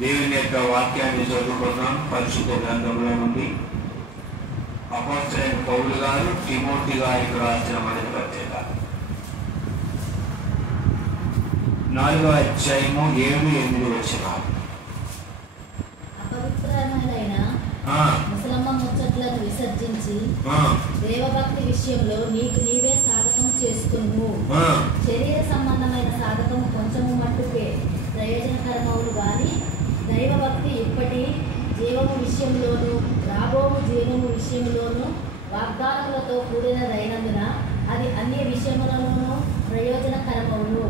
దేవుని యొక్క వాక్యాన్ని చదువుకున్నాం పరిశుద్ధ గ్రంథంలో నుండి. అపోస్తలుడైన పౌలు గారు తిమోతి గారికి రాసిన మొదటి పత్రిక 4వ అధ్యాయము 7-8 వచనాలు. ముసలమ్మ ముచ్చట్లను విసర్జించి దేవభక్తి విషయంలో నీకు నీవే సాధకం చేసుకును. శరీర సంబంధమైన సాధకం కొంచెము మట్టుకే ప్రయోజనకరమవును గాని దైవభక్తి ఇప్పటి జీవము విషయంలోను రాబోవు జీవము విషయంలోను వాగ్దానములతో కూడినదైనందున అది అన్ని విషయములలోనూ ప్రయోజనకరమవును.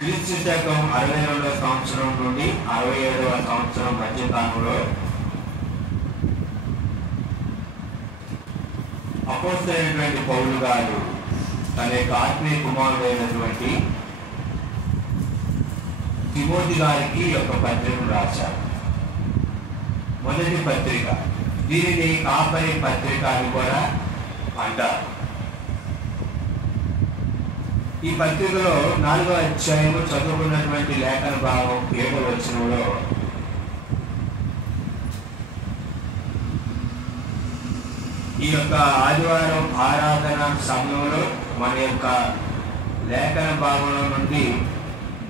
క్రీస్తు శకం 62వ సంవత్సరం నుండి 67వ సంవత్సరం మధ్యకాలంలో అపోస్తలుడైనటువంటి పౌలు గారు తన యొక్క ఆత్మీయ కుమారుడైనటువంటి తిమోతి గారికి ఒక పత్రికను రాశారు. మొదటి పత్రిక, దీనిని కాపరి పత్రిక అని కూడా అంటారు. ఈ పత్రికలో 4వ అధ్యాయము చదువుకున్నటువంటి లేఖన భాగం 7వ వచనంలో ఈ యొక్క ఆదివారం ఆరాధన సమయంలో మన యొక్క లేఖన భాగంలో నుండి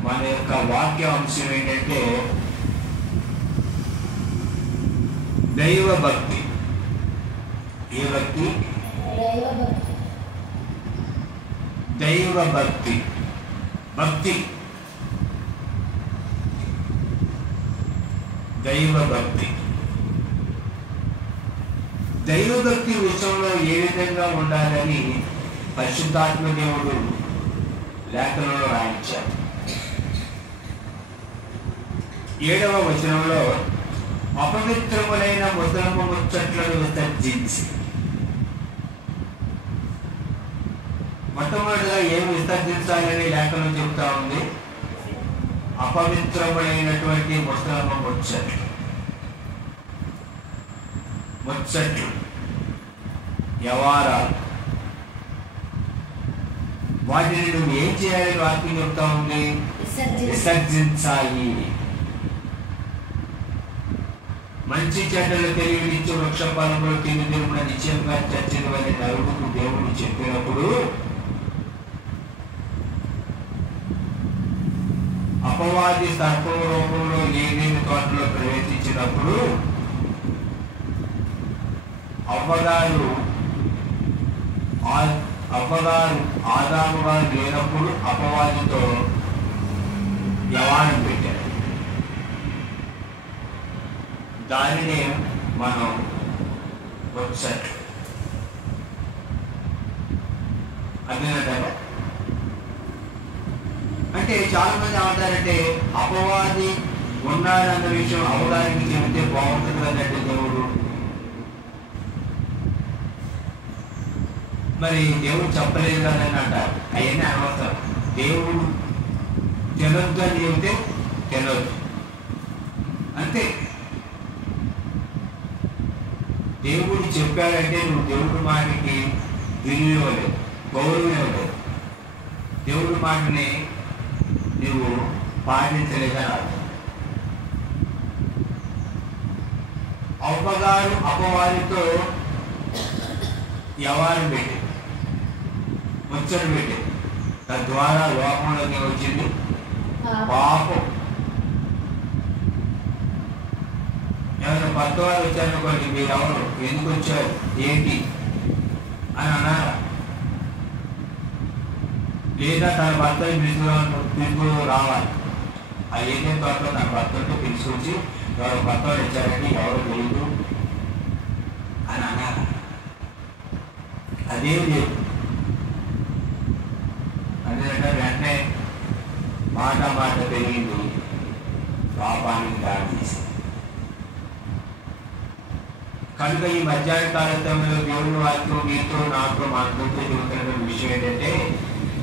మన యొక్క వాక్య అంశం ఏంటంటే దైవభక్తి. ఏ భక్తి? దైవభక్తి. భక్తి, దైవభక్తి. దైవభక్తి విషయంలో ఏ విధంగా ఉండాలని పరిశుద్ధాత్మ దేవుడు లేఖనంలో రాయించారు. 7వ వచనంలో అపవిత్రములైన ముసలమ్మ ముచ్చట్లను విసర్జించి, మొట్టమొదటిగా ఏమి విసర్జించాలని లేఖనం చెప్తా ఉంది? అపవిత్రములైనటువంటి ముసలమ్మ ముచ్చట్లు, వ్యవహారాలు, వాటిని నువ్వు ఏం చేయాలని వాక్యం చెప్తా ఉంది? విసర్జించాలి. మంచి చెడ్డలు తెలివినిచ్చు వృక్షఫలములు తిని దేవుడు నిశ్చయంగా చచ్చినవని నరుడుకు దేవుడు చెప్పినప్పుడు అపవాది సర్పం రూపంలో ఏదేమి తోటలో ప్రవేశించినప్పుడు అవ్వగారు ఆదాము గారు లేనప్పుడు అపవాదితో వ్యవహారం పెట్టారు. దానినే మనం ముచ్చట్లు అదేనంటారా? అంటే చాలా మంది ఏమంటారంటే అపవాది ఉన్నాడన్న విషయం అవగారికి చెబితే బాగుంటుంది కదంటే దేవుడు. మరి దేవుడు చెప్పలేదు కదని అంటారు. అవన్నీ అనవసరం. దేవుడు తినొద్దు అని చెబితే తినొద్దు, అంతే. దేవుడు చెప్పాడంటే నువ్వు దేవుడి మాటకి విలువ ఇవ్వలేదు, గౌరవం ఇవ్వలేదు. దేవుడి మాటని నువ్వు పాటించలేదని అర్థం. అవ్వగారు అపవాదితో వ్యవహారం పెట్టి ముచ్చట పెట్టి తద్వారా లోకంలోకి వచ్చింది పాపం. ఎవరైనా కొత్త వారు వచ్చారనుకోండి, మీరు ఎవరు, ఎందుకు వచ్చారు, ఏంటి అని అన్నారా? లేదా తన భర్త పిలుపులో రావాలి. ఆ ఏదైనా తోటలో తన భర్తతో పిలుచుకొచ్చి ఎవరు కొత్త వారు వచ్చారండి, ఎవరు తెలియదు అని అన్నారా? అదేం లేదు. అదేంటే వెంటనే మాట పెరిగింది, పాపానికి దాడి చేసింది. కనుక ఈ మధ్యాహ్న కాల సమయంలో దేవుని వాక్యం మీతో నాతో మాట్లాడుతూ చెబుతున్నటువంటి విషయం ఏంటంటే,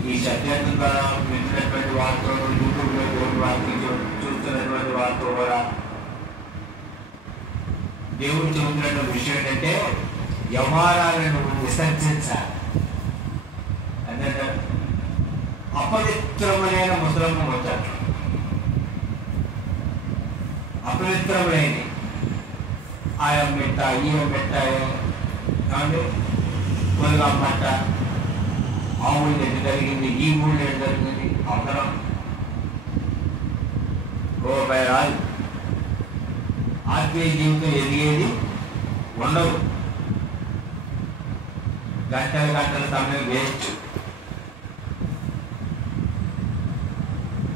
ఈ సత్యాన్ని ద్వారా వింటున్నటువంటి వారితో, యూట్యూబ్లో దేవుని వాక్యం చూస్తున్నటువంటి వారితో కూడా దేవుడు చెబుతున్నటువంటి విషయం ఏంటంటే వ్యవహారాలను విసర్జించాలి. అంటే అపవిత్ర అపవిత్రములైన ముసలమ్మ ముచ్చట్లు, అపవిత్రములైన ఆయా మెట్ట ఈ మెట్ట కాబట్టి పొలగమ్మట్ట ఆ ఊళ్ళో ఎటు జరిగింది, ఈ ఊళ్ళో ఎటు జరిగింది అవసరం రూపాయి రాదు. ఆత్మీయ జీవితం ఎదిగేది ఉండదు. గంటల గంటల సమయం వేస్ట్.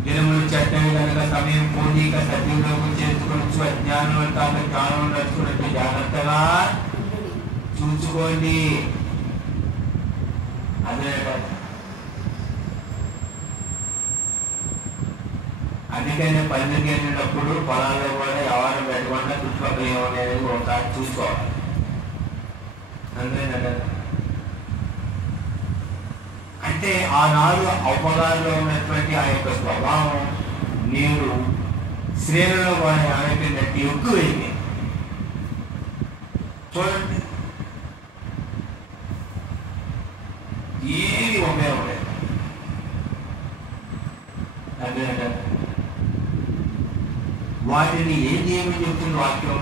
దినములు చెట్టవి కనుక సమయం పోనీక సద్వినియోగం చేసుకుని అజ్ఞానం కాక జ్ఞానం నడుచుకున్నట్టు జాగ్రత్తగా చూసుకోండి. అదే అందుకనే పల్లెకి వెళ్ళినప్పుడు పొలాల్లో కూడా ఎవరు పెట్టకుండా చుట్టుపక్కల ఏమనేది ఒకసారి చూసుకోవాలి. అంతేనా? అంటే ఆనాడు అవగాహనలో ఉన్నటువంటి ఆ యొక్క స్వభావం నేడు శ్రేణులో కూడా ఏమైపోయిందంటే ఎక్కువైంది. చూడండి, ఏమి ఉపయోగపడలేదు. అదేంట వాటిని ఏం చేయమని చెప్తుంది వాక్యం?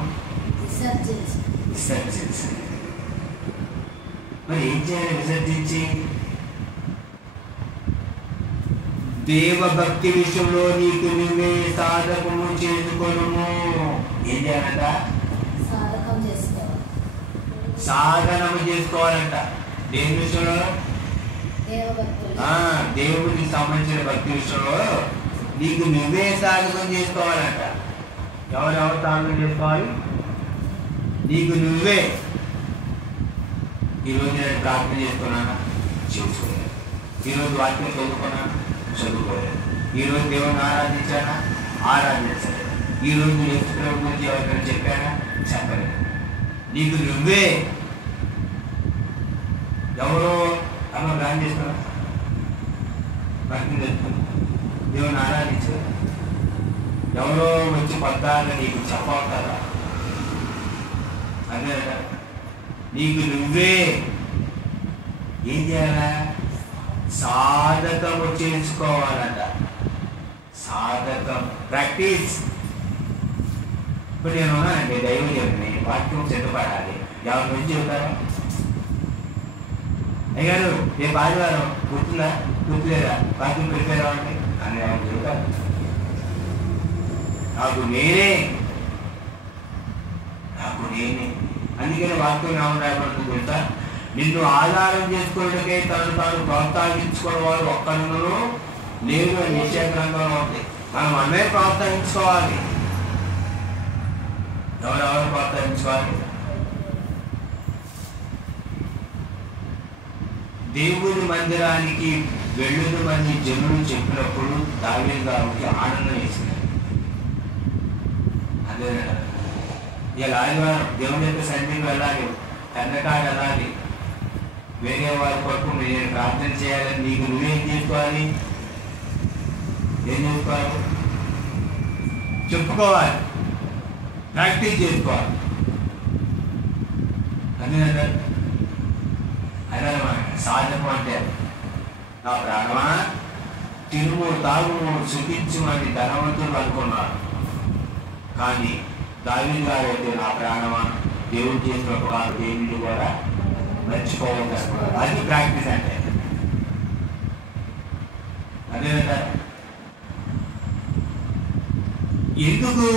విసర్జించి. మరి ఏం చేయాలి? విసర్జించి దేవభక్తి విషయంలో నీకు నువ్వే సాధకము చేసుకొను. ఏం చేయాలంట? సాధనము చేసుకోవాలంట. దేని విషయంలో? దేవుడికి సంబంధించిన భక్తి విషయంలో నీకు నువ్వే సాధకం చేసుకోవాలంట. ఎవరెవరు సాధకం చేసుకోవాలి? నీకు నువ్వే. ఈరోజు నేను ప్రార్థన చేసుకున్నాను, చేసుకోలేదు. ఈరోజు వాక్యం చదువుకున్నాను, చదువుకోలేదు. ఈరోజు దేవుని ఆరాధించానా, ఆరాధించలేదు. ఈరోజు యేసుప్రభు గురించి ఎవరికైనా చెప్పానా, చెప్పలేదు. నీకు నువ్వే. ఎవరో అమ్మ ప్లాన్ చేసుకున్నా, భక్తి చేస్తున్నా, దేవుని ఆరాధించలేదు. ఎవరో వచ్చి పద్దాగా నీకు చెప్పాలి కదా. అదే నీకు నువ్వే ఏం చేయాలా? సాధకము చేసుకోవాలంట. సాధకం, ప్రాక్టీస్. ఇప్పుడు నేను ఉన్నానండి, దైవం చెప్పిన వాక్యం సిద్ధపడాలి. ఎవరి నుంచి చెబుతారా? అయ్యారు రేపు ఆదివారం గుర్తులేదా వాక్యం ప్రిపేర్ అవ్వండి అని ఆయన చెబుతారు. నాకు నేనే అందుకని వాక్యం ఏమని రాయబడుతుంది తెలుసా? నిన్ను ఆధారం చేసుకోవడానికే తను తాను ప్రోత్సహించుకున్న వారు ఒక్కడును లేదు అని నిశ్చయ గ్రంథంలో ఉంది. మనం అన్నీ ప్రోత్సహించుకోవాలి. ఎవరెవరు ప్రోత్సహించుకోవాలి? దేవుని మందిరానికి వెళ్ళుని మంది జనులు చెప్పినప్పుడు దావీదు గారికి ఆనందం వేసింది. అదే ఇలా ఆదివారం దేవుని యొక్క సన్నిధికి వెళ్ళాలి, కన్నకాడ వెళ్ళాలి, వేరే వారి కొరకు నేను ప్రార్థన చేయాలని నీకు నువ్వేం చేసుకోవాలి? ఏం చేసుకోవాలి? చెప్పుకోవాలి, ప్రాక్టీస్ చేసుకోవాలి. అదే అదనమాట సాధకం అంటే. నా ప్రాణమా తిరుము తాగుము సుఖించుమని ధనవంతులు అనుకున్నారు. కానీ దావీదు గారు అయితే నా ప్రాణమా దేవుడు చేసిన ఉపకారం దేవుడు కూడా మర్చిపోవాలి. అది ప్రాక్టీస్ అంటే. అదేనంట. ఎందుకు?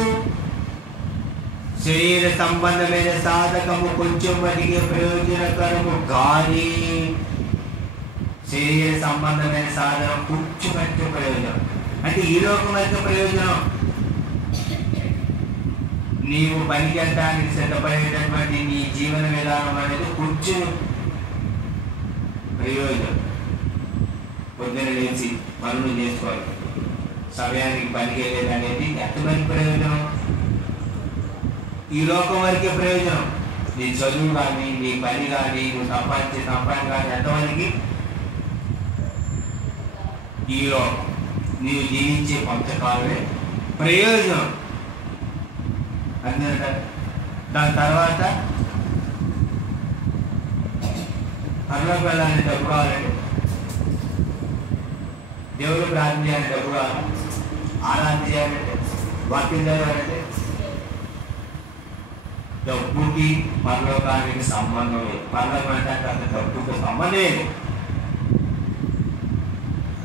శరీర సంబంధమైన సాధకము కొంచెం వాటికి ప్రయోజనకరము కానీ శరీర సంబంధమైన సాధనం కొంచెం అంటే ప్రయోజనం. అంటే ఈ లోకం అయితే ప్రయోజనం. నీవు పనికెళ్ళడానికి సిద్ధపడేటటువంటి నీ జీవన విధానం అనేది కొంచెం ప్రయోజనం. పొద్దున లేచి పనులు చేసుకోవాలి, సమయానికి పనికి వెళ్ళేది అనేది ఎంతమంది ప్రయోజనం? ఈ లోకం వరకే ప్రయోజనం. నీ చదువు కానీ, నీ పని కానీ, నువ్వు సంపాదించే సంపాదన కానీ ఎంతమందికి? ఈ లోకం నీవు జీవించే కొంతకాలమే ప్రయోజనం. అంతే. దాని తర్వాత పరలోకి వెళ్ళాలని డబ్బు కావాలండి. దేవుడు ప్రార్థన చేయాలంటే డబ్బు కావాలి, ఆరాధన చేయాలంటే, వాక్యం చదవాలంటే డబ్బుకి పరలోకానికి సంబంధం లేదు. పరలోకం అంటే అంత డబ్బుకి సంబంధం లేదు.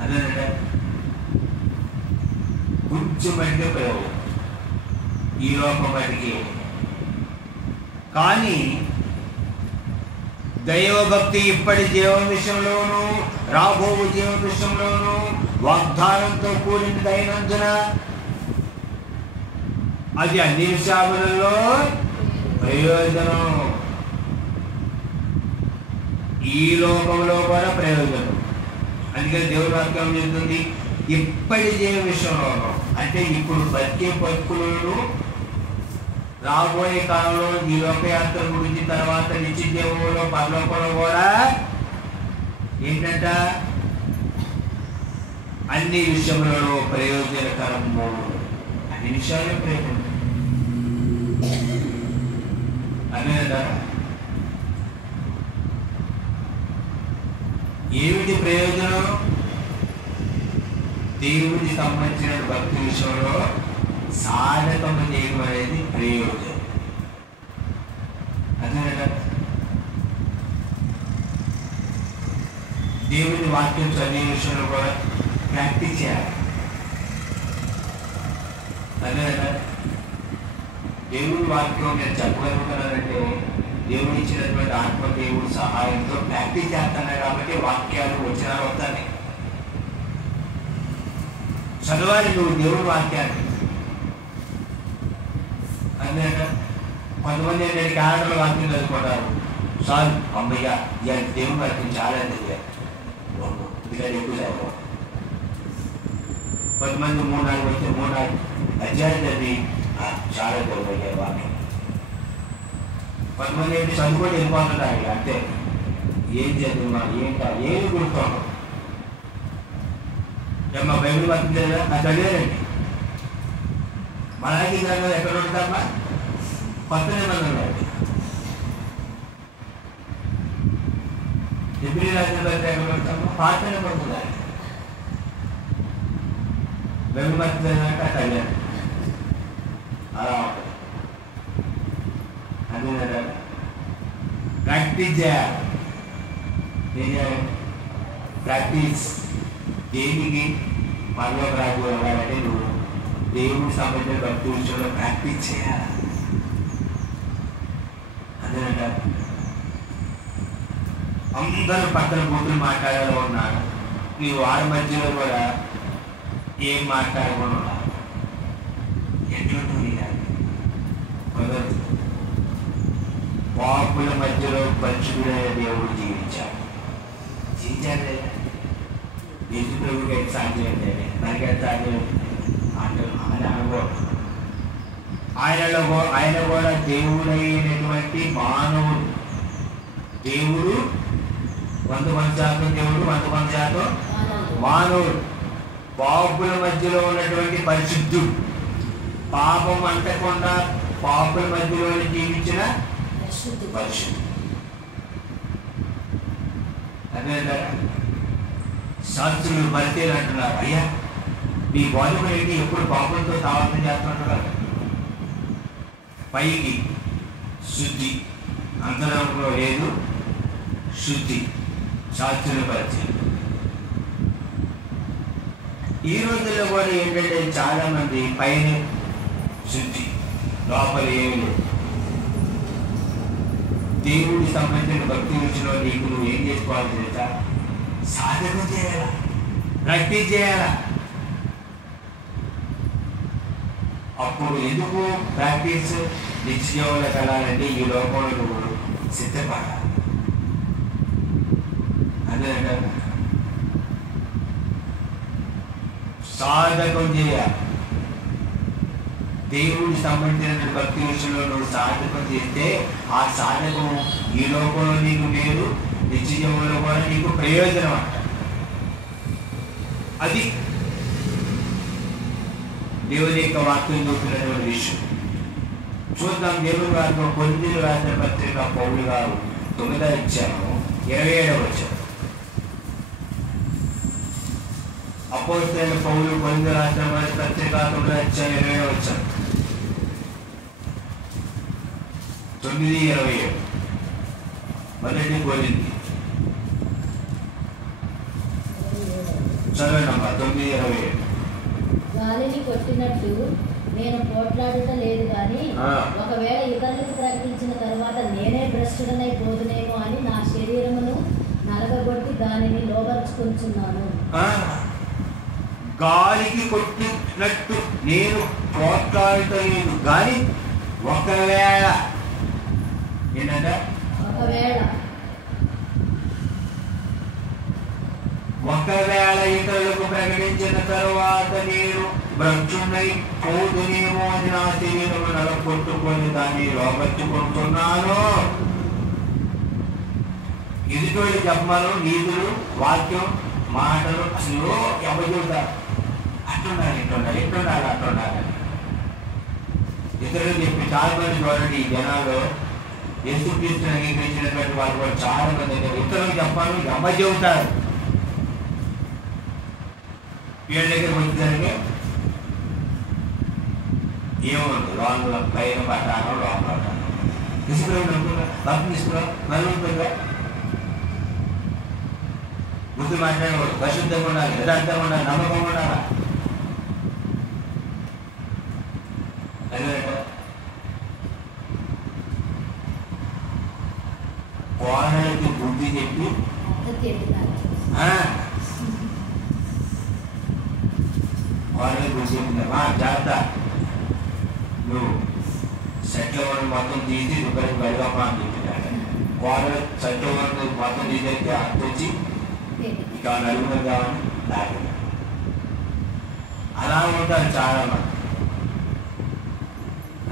అదేనంటే కొంచెం అంటే ప్రయోజనం ఈ లోకం బట్టికి. కానీ దైవభక్తి ఇప్పటి జీవన విషయంలోనూ రాబో జీవన విషయంలోనూ వాగ్దానంతో కూడినదైనందున అది అన్ని విషయాలలో ప్రయోజనం. ఈ లోకంలో కూడా ప్రయోజనం. అందుకని దేవుడి వాక్యం చెప్తుంది ఇప్పటి జీవన విషయంలోనూ, అంటే ఇప్పుడు బతికే బతుకులను రాబోయే కాలంలో ఈ లోకయాత్ర గురించి, తర్వాత నిత్య జీవంలో పరలోకంలో కూడా ఏంటంట అన్ని విషయములలో ప్రయోజనకరము. అన్ని విషయాలు ప్రయోజనం అదేదా. ఏమిటి ప్రయోజనం? దేవుడికి సంబంధించిన భక్తి విషయంలో సాధకము చేయడం అనేది ప్రయోజనం. అదేనా దేవుడి వాక్యం చదివే విషయంలో కూడా ప్రాక్టీస్ చేయాలి. అదేనా దేవుడి వాక్యం నేను చెప్పగలుగుతున్నానంటే దేవుడు ఇచ్చినటువంటి ఆత్మ దేవుడి సహాయంతో ప్రాక్టీస్ చేస్తున్నాయి కాబట్టి వాక్యాలు వచనాలు వస్తాయి. చదవాలి నువ్వు దేవుడి వాక్యాన్ని. అందుకే కొంతమంది ఏంటంటే కారణాల వాక్యం చదువుకుంటారు. సార్ అమ్మయ్య దేవుడి వాక్యం చాలా ఎందుకంటే ఎక్కువ చదవ. కొంతమంది 3-4 అధ్యాయం చదివి చాలా చదువు వాక్యం. కొంతమంది ఏంటి చదువుకొని వెళ్ళిపోతున్నారు. అంటే ఏం చదువుమా ఏంటా ఏమి గుర్తున్నాం. మా బైబిల్ వాక్యం చదివా నాకు చదివారండి. మనకి గ్రంథం ఎక్కడ ఉంటామా? కొత్త నిబంధనలు అండి. ఎబ్రీ రాసిన పత్రిక ఎక్కడ ఉంటామో పాత నిబంధనలు. బైబిల్ వాక్యం చదివాక చదివాను అలా ఉంటుంది. అదే ప్రాక్టీస్ చేయాలి. ఏం చేయాలి? ప్రాక్టీస్. దేనికి? పరలోక రాజు వెళ్ళాలంటే నువ్వు దేవుడికి సంబంధించిన భక్తి విషయంలో ప్రాక్టీస్ చేయాలి. అదేనంట. అందరూ పక్కన కూతురు మాట్లాడాలో ఉన్నాడు. నీ వారి మధ్యలో కూడా ఏం మాట్లాడకుండా ఉన్నారు. ఎటువంటి కుదరదు. పాపుల మధ్యలో పరిశుద్ధుడైన దేవుడు జీవించాడు. యేసు ప్రభువుకి ఎంత సాధ్యం ఏంటంటే మనకి ఎంత సాధ్యం అంటే ఆయన కూడా దేవుడైనటువంటి మానవుడు. దేవుడు 100% దేవుడు, 100% మానవుడు. పాపుల మధ్యలో ఉన్నటువంటి పరిశుద్ధుడు. పాపం అంటకుండా పాపుల మధ్యలో జీవించిన పరిశుద్ధుడు. అదే శాస్త్రులు పరిచయం అంటున్నారు, అయ్యా మీ బాధ్యత ఏంటి? ఎప్పుడు పాపంతో సావాసం చేస్తుంటారు. పైకి శుద్ధి, అంతరంగంలో లేదు శుద్ధి. శాస్త్రుల పరిచయం. ఈ రోజుల్లో కూడా ఏంటంటే చాలా మంది పైన శుద్ధి, లోపల ఏమి లేదు. దేవుడికి సంబంధించిన భక్తి విషయంలో నీకు నువ్వు ఏం చేసుకోవాలి తెలుసా? సాధన చేయాలా, ప్రాక్టీస్ చేయాలా. అప్పుడు ఎందుకు ప్రాక్టీస్? నిత్యజీవంలో కలాలంటే ఈ లోకంలో నువ్వు సిద్ధపడాలి. అదే సాధకం చేయాలి. దేవుడికి సంబంధించిన భక్తి విషయంలో నువ్వు సాధకం చేస్తే ఆ సాధకం ఈ లోకంలో నీకు మేలు, నిత్యజీవంలో కూడా నీకు ప్రయోజనం అంట. అది దేవుని యొక్క వాక్యం చూస్తున్నటువంటి విషయం. చూద్దాం. దేవుని వాక్యం కొరింథీయులకు రాసిన పత్రిక పౌలు గారు 9వ అధ్యాయం 27వ వచనం. అపోస్తలుడైన పౌలు కొరింథీ రాసిన మొదటి పత్రిక 9:20 వచ్చాను 9:27 మొదటి కొరింథీ చదవండి 9:27. గాలిని కొట్టినట్టు నేను పోట్లాడుట లేదు కానీ ఒకవేళ ఇతరులకు ప్రకటించిన తరువాత నేనే భ్రష్టుడనై పోదునేమో అని నా శరీరమును నలగగొట్టి దానిని లోబరుచుకుంటున్నాను. గాలికి కొట్టినట్టు నేను పోట్లాడలేదు కానీ ఒకవేళ ఏంటంటే ఒకవేళ ఇతరులకు ప్రకటించిన తరువాత నేను భ్రష్టుడనై పోదునేమో అని నా శరీరము నలగొట్టుకొని దాన్ని లోబర్చుకుంటున్నాను. ఎదుటోళ్ళు చెప్పమను నీతులు వాక్యం మాటలు అసలు ఎవరు చెబుతారు అట్లుండాలి ఇట్లుండాలి ఎట్లుండాలి అట్లుండాలి. ఇతరులు చెప్పి చాలా మంది చూడండి ఈ జనాలు యేసుక్రీస్తుని అంగీకరించినటువంటి వాళ్ళు కూడా చాలా మంది ఇతరులకు చెప్పాలి ఎవరు చెబుతారు. వీళ్ళ దగ్గర వచ్చేసరికి ఏముంది లోన్ల పైన పట్టాను లోపల తీసుకురా మళ్ళీ ఉంటుందా గుర్తు మాట్లాడకూడదు. పరిశుద్ధంగా ఉండాలి, యథార్థంగా ఉండాలి, నమ్మకంగా ఉండాలి. కోడలికి బుద్ధి చెప్పి కోడలికి బుద్ధి చెప్పిందా జాగ్రత్త నువ్వు సెట్ల వరకు మొత్తం తీసి దుబ్బరికి వెళ్ళవా అని చెప్పినాడు. కోడలు సెట్ల వరకు మొత్తం తీసేస్తే అర్థం వచ్చి ఇక నలుగురు కావాలి లాగా అలా ఉంటారు చాలా మంది.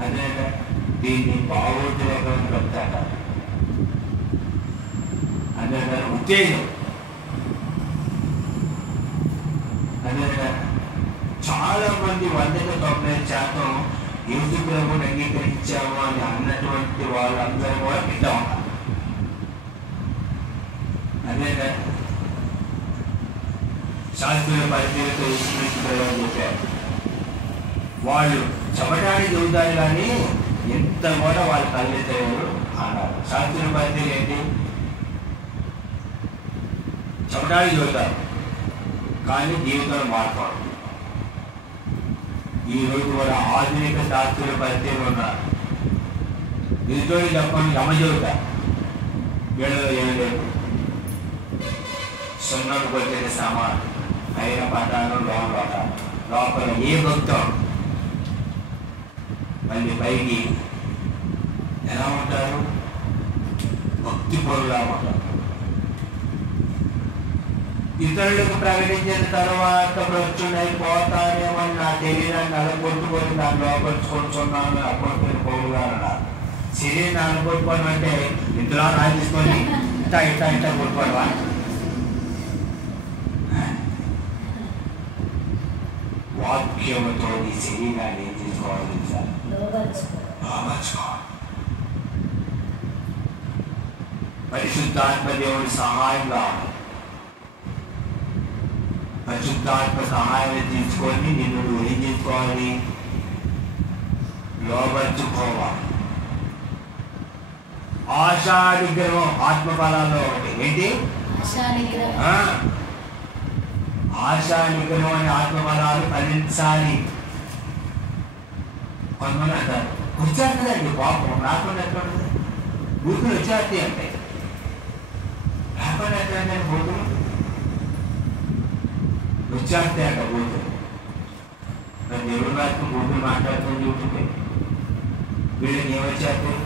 అదే దీన్ని బాగోతులేకుండా చెప్తాక అదే ఉత్తేజం. అదే చాలా మంది 100% యేసు ప్రభువుని అంగీకరించాము అని అన్నటువంటి వాళ్ళందరూ కూడా బిడ్డ ఉన్నారు. అదే శాస్త్రీయ పరిచయంతో యేసుక్రీస్తు చెప్పారు. వాళ్ళు చెప్పడానికి చెబుతారు కానీ ఎంత కూడా వాళ్ళు తల్లిదండ్రులు అన్నారు. శాస్త్రీయ పరిచయం ఏంటి? చెప్పడానికి చెబుతారు కానీ జీవితంలో మార్పాడు. ఈ రోజు కూడా ఆధునిక శాస్త్రీయ పరిచయం ఉన్నారు. ఎదుటో చెప్పండి యమ చెబుతారు వీళ్ళలో ఏం లేదు. సున్నకు కొట్టిన సామాన్ పైన పట్టాను లోపల ఏ భక్తం మళ్ళీ పైకి ఎలా ఉంటారు? భక్తి పరులా ఉంటారు. ఇతరులకు ప్రకటించిన తర్వాత భ్రష్టుడైపోతానేమని నా శరీరాన్ని నలగొట్టుకొని దాన్ని లోపరుచుకుంటున్నాను అప్పుడు పౌరుగా అన్నారు. శరీరాన్ని నలగొట్టుకోవడం అంటే ఇంతలో రాజేసుకొని ఇట్లా ఇట్లా ఇట్లా కొట్టుకోవడమా? వాక్యముతో నీ శరీరాన్ని ఏం చేసుకోవాలి సార్? పరిశుద్ధాత్మ దేవుడి సహాయం కావాలి. పరిశుద్ధాత్మ సహాయాన్ని తీసుకొని నిన్ను నువ్వు ఏం చేసుకోవాలి? లోబర్చుకోవాలి. ఆశా నిగ్రహం ఆత్మ బలాల్లో ఒకటి ఏంటి? ఆశా నిగ్రహం అనే ఆత్మ బలాలు ఫలించాలి. కొంతమంది అంటారు వచ్చేస్తుందండి పాపం రాకుండా ఎట్లుంటుంది? బూతులు వచ్చేస్తాయి అంటే రాకుండా ఎట్లంటే బూతులు వచ్చేస్తాయి అంట బూతులు. దేవుడు రాత్రి బూతులు మాట్లాడుతుంది చూస్తుంటే వీళ్ళకి ఏమొచ్చేస్తాయి?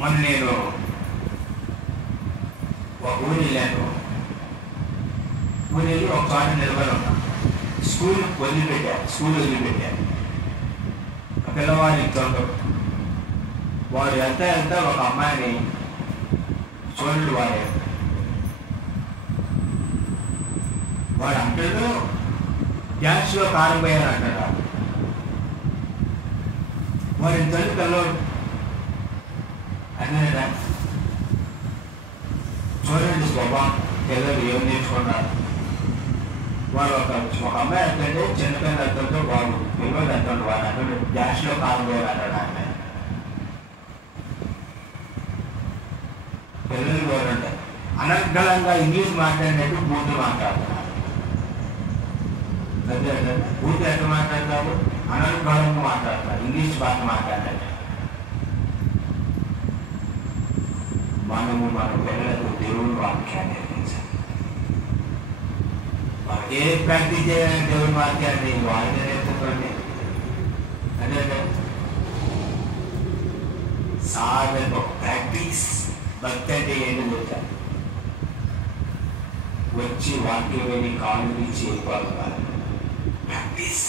మొన్న నేను ఒక ఊరు వెళ్ళాను. ఊరు వెళ్ళి ఒక చోట నిలబడి ఉన్నాను. స్కూల్ వదిలిపెట్టాను. పిల్లవాడి ఇంట్లో వాడు వెళ్తా ఒక అమ్మాయిని చూడండి వాడు అంటాడు గ్యాస్లో కారం పోయారు అంటాడు. వాడు ఇంత పిల్లవాడు అదే చూడండి స్వభావం పిల్లలు ఏం నేర్చుకున్నారు? వాడు ఒక అమ్మాయి అంటే చిన్నపిల్లల అర్థంతో బాగు పిల్లలు అర్థండి వాడు అంటే డాష్లో కాకపోయారు అంటాడు ఆయన. పిల్లలు కూడా ఉంటారు అనర్గళంగా ఇంగ్లీష్ మాట్లాడినట్టు బూతులు మాట్లాడుతున్నారు. అదే అదే బూతులు ఎట్లా మాట్లాడతారు? అనర్గళంగా మాట్లాడతారు, ఇంగ్లీష్ భాష మాట్లాడినట్టు. మనము మన పిల్లలకు దేవుని వాక్యాన్ని నేర్పించాలి. ఏ ప్రాక్టీస్ చేయాలని దేవుని వాక్యాన్ని వాళ్ళని నేర్చుకోండి. అదే సాధన ప్రాక్టీస్. భక్తి అంటే ఏంటి చెప్తాను? వచ్చి వాక్యం విని కాలు ఇచ్చి వెళ్ళిపోవాలి. ప్రాక్టీస్.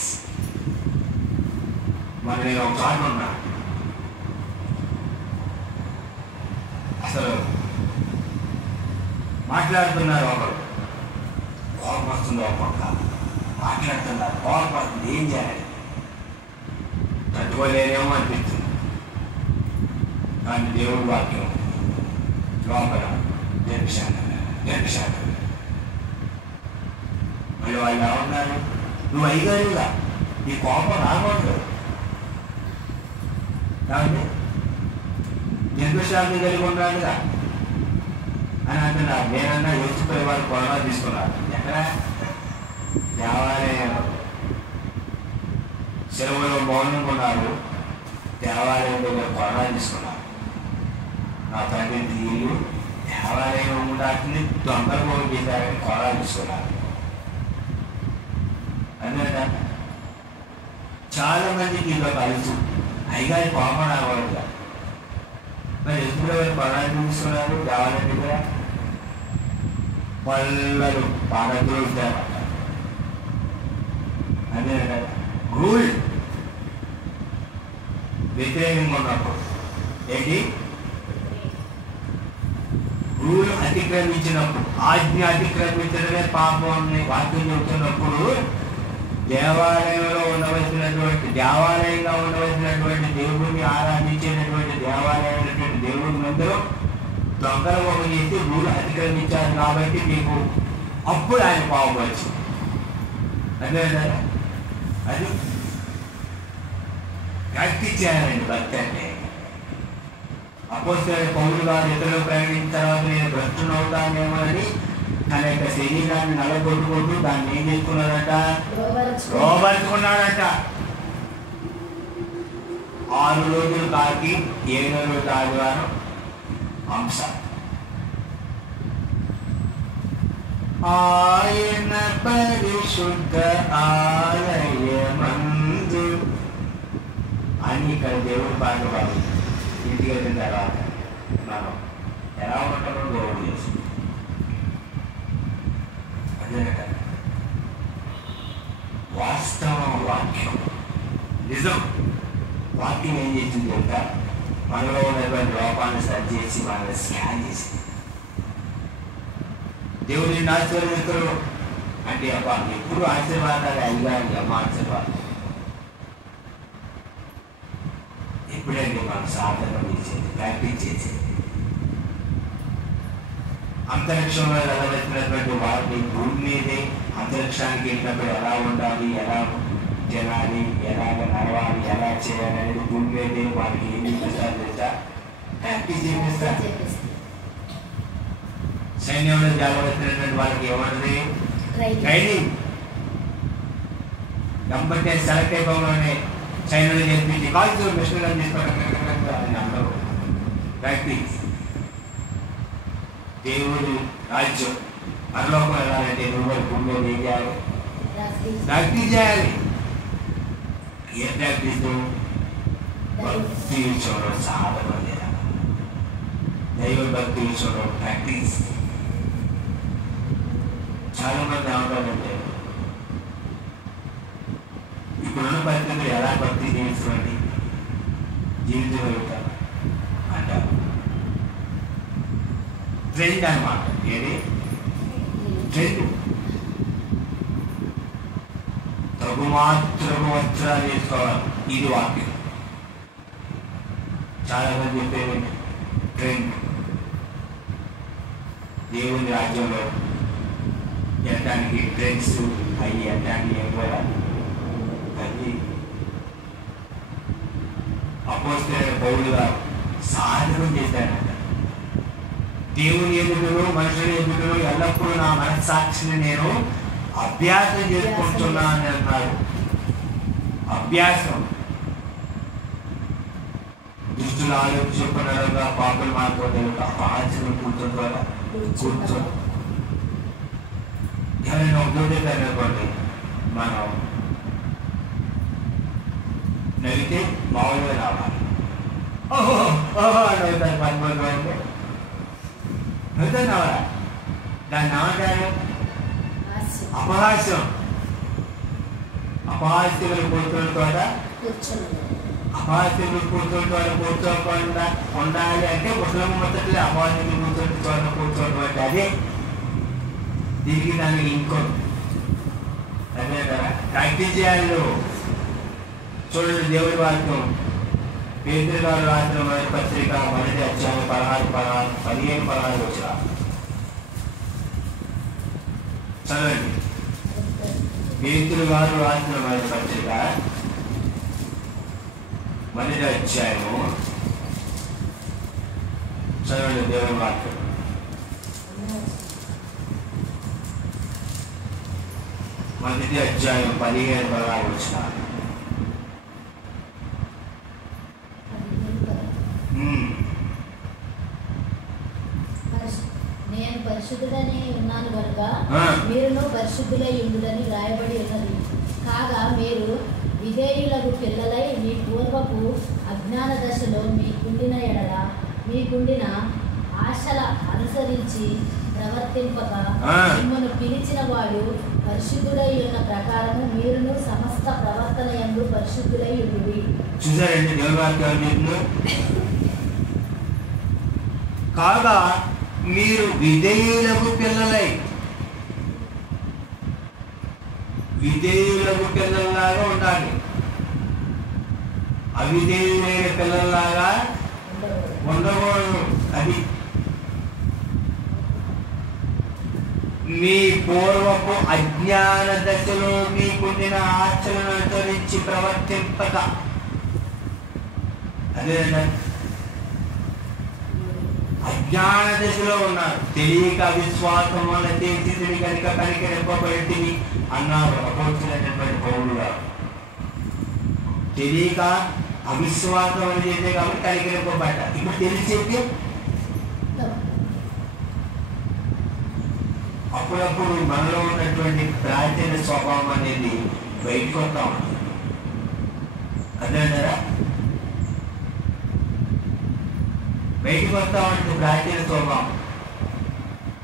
మరి నేను ఒక చోట ఉన్నా, అసలు మాట్లాడుతున్నారు ఒకరు, కోపం వస్తుంది, ఒక పక్క మాట్లాడుతున్నారు, కోపం వస్తుంది, ఏం చేయాలి? తట్టుకోలేనేమో అనిపిస్తుంది. కానీ దేవుడి వాక్యం లోపల నేర్పించాను. మళ్ళీ వాళ్ళు ఎలా ఉన్నారు? నువ్వు అయ్యగారుగా నీ కోపం రాకూడదు కాబట్టి నిర్విశాంతి కలిగి ఉన్నాడుగా అని అంటున్నారు. నేనన్నా యోచిపోయే వాళ్ళు కొరడా తీసుకున్నారు. ఎక్కడ? దేవాలయం సెలవులో మౌనంగా ఉన్నారు, దేవాలయంలో కొరడా తీసుకున్నారు. నా తండ్రి తీరు దేవాలయం ఉండాల్సింది దొంగలు చేశారని కొరడా తీసుకున్నారు. అందువల్ల చాలా మందికి ఇంట్లో కలుసు అయ్యగారి కోపం రాకూడదు. మరి ఎప్పుడు ఎవరు కొరడా తీసుకున్నారు? దేవాలయం దగ్గర పళ్ళలు పాడలు ఉంటారన్నమాట. అదే రూల్ వ్యతిరేకంగా ఉన్నప్పుడు ఏంటి? రూల్ అతిక్రమించినప్పుడు, ఆజ్ఞ అతిక్రమించడమే పాపం అని వాక్యం చెబుతున్నప్పుడు దేవాలయంలో ఉండవలసినటువంటి, దేవాలయంగా ఉండవలసినటువంటి దేవుడిని ఆరాధించేటటువంటి దేవాలయమైనటువంటి దేవుడి మందిరం దొంగలు ఒక చేసి రూల్ అతిక్రమించారు కాబట్టి మీకు అప్పుడు ఆయన పాపం వచ్చింది. అదే అది ప్రాక్టీస్ చేయాలండి భక్తి అంటే. అపోస్తలుడైన పౌలు గారు ఇతరులు ప్రకటించిన తర్వాత నేను భ్రష్టునవుతానేమో అని తన యొక్క శరీరాన్ని నలగొట్టుకుంటూ దాన్ని ఏం చేసుకున్నాడట? లోబరుచుకున్నాడట. 6 రోజులు కాకి 7వ రోజు ఆదివారం అంశ. ఆయన పరిశుద్ధ ఆలయమందు అని ఇక్కడ దేవుడు పాట పాడు. ఇంటికి వెళ్ళిన తర్వాత మనం ఎలా ఉంటామో దేవుడు చేసి అదేనట వాస్తవం. వాక్యం నిజం. వాక్యం ఏం చేసింది చెప్తా? మనలో ఉన్నటువంటి లోపాన్ని సరి చేసి మనల్ని స్కాన్ చేసి దేవుడిని ఆశీర్వదిస్తారు అంటే అబ్బా ఎప్పుడు ఆశీర్వాదాలు అయ్యాలి. అమ్మ ఆశీర్వాదం ఎప్పుడండి మనం సాధన చేసేది, ప్రాక్టీస్ చేసేది. అంతరిక్షంలో వెళ్ళవలసినటువంటి వారిని భూమి మీదే అంతరిక్షానికి వెళ్ళినప్పుడు ఎలా ఉండాలి, ఎలా తినాలి, ఎలాగ నడవాలి, ఎలా చేయాలి అనేది భూమి మీదే వారికి ఏం చూపిస్తారు తెలుసా? ప్రాక్టీస్ చేపిస్తారు. సైన్యంలో జాగ్రత్తటువంటి వాళ్ళకి ఏమంటుంది? ట్రైనింగ్. కంపల్సరీ సెలెక్ట్ అయిపోగానే సైన్యంలో చేసి కాల్చు మిషనరీ తీసుకోవడం అందరూ ప్రాక్టీస్. దేవుడు రాజ్యం పరలోకం వెళ్ళాలంటే నువ్వు భూమి మీద ఏం చేయాలి? ప్రాక్టీస్ చేయాలి. ఏ ప్రాక్టీస్? భక్తి విషయంలో సాధన లేదా దైవ భక్తి విషయంలో ప్రాక్టీస్. చాలా మంది ఏమంటారంటే ఇప్పుడున్న పరిస్థితులు ఎలా భక్తి జీవించండి జీవించగలుగుతారు అంటారు. ట్రెండ్ అనమాట. ఏది ట్రెండ్? తగుమాత్రము వస్త్రాలు వేసుకోవాలి. ఇది వాక్యం. చాలా మంది చెప్పేది ట్రెండ్. దేవుని రాజ్యంలో దానికి డ్రింక్స్ అవి అట్లాంటివి ఏం కూడా అది అపోస్తలుడైన పౌలు గారు సాధకం చేశాడంట. దేవుని ఎదుగును మనుషుల ఎదుగును ఎల్లప్పుడూ నా మనస్సాక్షిని నేను అభ్యాసం చేసుకుంటున్నాను అన్నారు. అభ్యాసం. దుష్టుల ఆలోచించుకున్నారుగా పాపలు మాత్రం ఆలోచన కూర్చుంటారా కూర్చో ఎవరైనా ఉద్యోగం అనుకోండి మనం నవ్వితే మామూలుగా రావాలి. ఓహో ఓహో నవ్వుతాను 13 అంటే నవ్వుతాను నవ్వాలా దాన్ని నవ్వటాను అపహాస్యం. అపహాస్యములు కూర్చున్న తోట అపహాస్యములు కూర్చున్న తోట కూర్చోకుండా ఉండాలి అంటే ముసలమ్మ మొదటి అపహాస్యములు కూర్చున్న తోట కూర్చోవడం అదే దీనికి దానికి ఇంకో అదే కదా ప్రాక్టీస్ చేయాలి. చూడండి దేవుడి వాక్యం పేతురు గారు రాసిన మొదటి పత్రిక 1వ అధ్యాయం 15-16 వచ్చిన చదవండి. పేతురు గారు రాసిన మొదటి పత్రిక 1వ అధ్యాయము చదవండి దేవుడి వాక్యం. మొదటి అధ్యాయం 15-16 వచ్చిన నేను పరిశుద్ధుడని ఉన్నాను కనుక మీరును పరిశుద్ధులై ఉండుడని రాయబడి ఉన్నది. కాగా మీరు విధేయులకు పిల్లలై మీ పూర్వపు అజ్ఞాన దశలో మీకుండిన ఎడల మీకుండిన ఆశల అనుసరించి ప్రవర్తింపక మిమ్మల్ని పిలిచిన వాడు పరిశుద్ధుడై ఉన్న ప్రకారము మీరును సమస్త ప్రవర్తన యందు పరిశుద్ధులై ఉండుడి. చూసారండి దేవుని వాక్యాలు. కాగా మీరు విధేయులకు పిల్లలై విధేయులకు పిల్లల్లాగా ఉండాలి. అవిధేయులైన పిల్లల్లాగా ఉండకూడదు. అది మీ పూర్వపు అజ్ఞాన దశలో మీకుండిన ఆచరణ అనుసరించి ప్రవర్తింపక అదే అజ్ఞాన దశలో ఉన్నారు. తెలియక అవిశ్వాసం వల్ల చేసి కనుక కనికరింపబడి అన్నారు అపోస్తులైనటువంటి పౌలు గారు. తెలియక అవిశ్వాసం వల్ల చేసే కాబట్టి కనికరింపబడ్డ. ఇప్పుడు తెలిసేది అప్పుడప్పుడు మనలో ఉన్నటువంటి ప్రాచీన స్వభావం అనేది బయటకు వస్తా ఉంటుంది. అదేంటారా బయటకు వస్తా ఉంటుంది ప్రాచీన స్వభావం.